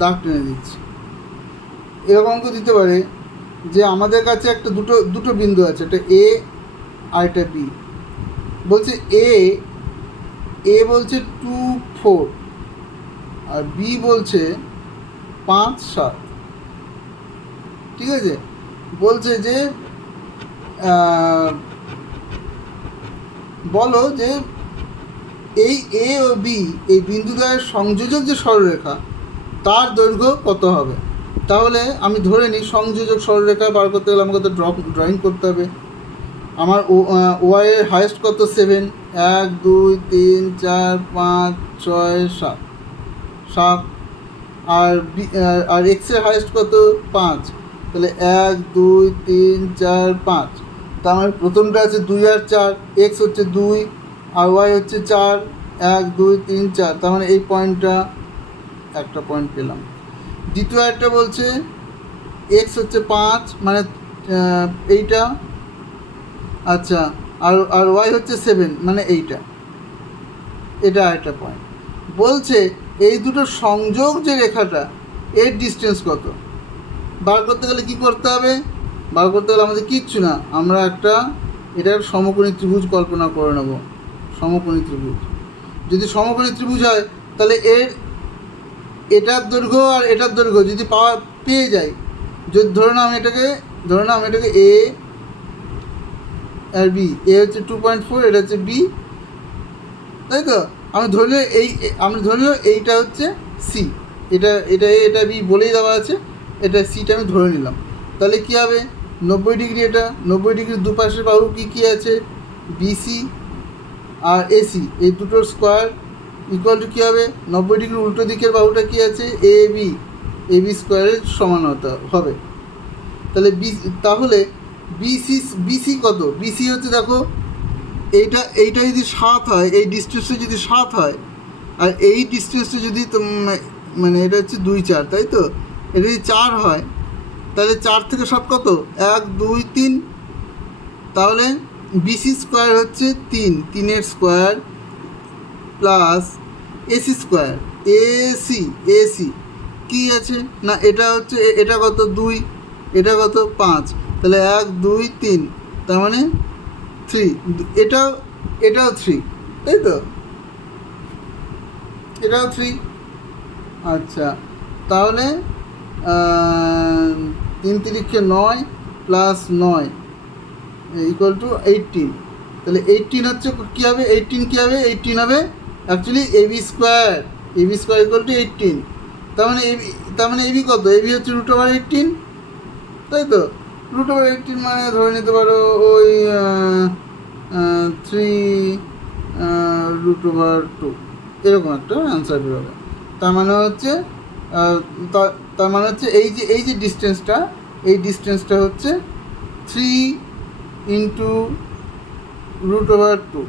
দাগ টেনে দিচ্ছি। এরকম অঙ্ক দিতে পারে যে আমাদের কাছে একটা দুটো বিন্দু আছে, একটা এ আর একটা বি। বলছে এ বলছে 2, 4 আর বি বলছে 5, 7। ঠিক আছে, বলছে যে বলো যে এই এ ও বি এই বিন্দুদ্বয়ের সংযোজক যে সরলরেখা তার দৈর্ঘ্য কত হবে। তাহলে আমি ধরে নিই সংযোজক সরলরেখা বার করতে গেলে আমাকে তো ড্রয়িং করতে হবে। আমার ওয়াইয়ের হায়েস্ট কত 7, 1, 2, 3, 4, 5, 6, 7, 7। আর এক্সের হায়েস্ট কত 5, তাহলে 1, 2, 3, 4, 5। তার মানে প্রথমটা আছে 2 আর 4, এক্স হচ্ছে 2 আর ওয়াই হচ্ছে 4, 1, 2, 3, 4। তার মানে এই পয়েন্টটা একটা পয়েন্ট পেলাম। দ্বিতীয় একটা বলছে এক্স হচ্ছে 5, মানে এইটা, আচ্ছা, আর ওয়াই হচ্ছে 7, মানে এটা একটা পয়েন্ট। বলছে এই দুটো সংযোগ যে রেখাটা এর ডিস্টেন্স কত। বার করতে গেলে কী করতে হবে? বার করতে গেলে আমাদের কিচ্ছু না, আমরা এটার সমকোণী ত্রিভুজ কল্পনা করে নেব। সমকোণী ত্রিভুজ, যদি সমকোণী ত্রিভুজ হয় তাহলে এটার দৈর্ঘ্য আর এটার দৈর্ঘ্য যদি পেয়ে যাই, যদি ধরে নাও আমি এটাকে এ আর বি, এ হচ্ছে 2.4, এটা হচ্ছে বি, তাই তো? আমি ধরলে এইটা হচ্ছে সি, এটা বি বলেই দেওয়া আছে, এটা সিটা আমি ধরে নিলাম। তাহলে কী হবে? 90 ডিগ্রি, এটা 90 ডিগ্রির দুপাশের বাহু কী আছে? বিসি আর এসি, এই দুটোর স্কোয়ার ইকুয়াল টু কী হবে? 90 ডিগ্রির উল্টো দিকের বাহুটা কী আছে? এ বি স্কোয়ারের সমান হবে। তাহলে বিসি কত? বিসি হচ্ছে, দেখো, এইটা যদি 7 হয়, এই ডিস্টেন্সটা যদি 7 হয়, আর এই ডিস্টেন্সটা যদি মানে এটা হচ্ছে 2, 4, তাই তো? এটা যদি 4 হয় তাহলে 4 থেকে 7 কত? 1, 2, 3। তাহলে বিসি স্কোয়ার হচ্ছে 3 square plus AC square, AC কী আছে না, এটা কত 2, এটা কত 5, তাহলে 1, 2, 3, তার মানে 3। এটাও 3, তাই তো? এটাও 3। আচ্ছা, তাহলে 3 তিরিখে 9 প্লাস 9 ইকুয়াল টু 18। তাহলে 18 হচ্ছে কী হবে? 18 হবে actually AB square equal to 18। তার মানে এবি কত? এবি হচ্ছে √18, তাই তো? √18 মানে ধরে নিতে পারো ওই 3 √2 এরকম একটা অ্যান্সার বেরোবে। তার মানে হচ্ছে এই যে ডিস্টেন্সটা হচ্ছে 3 × √2।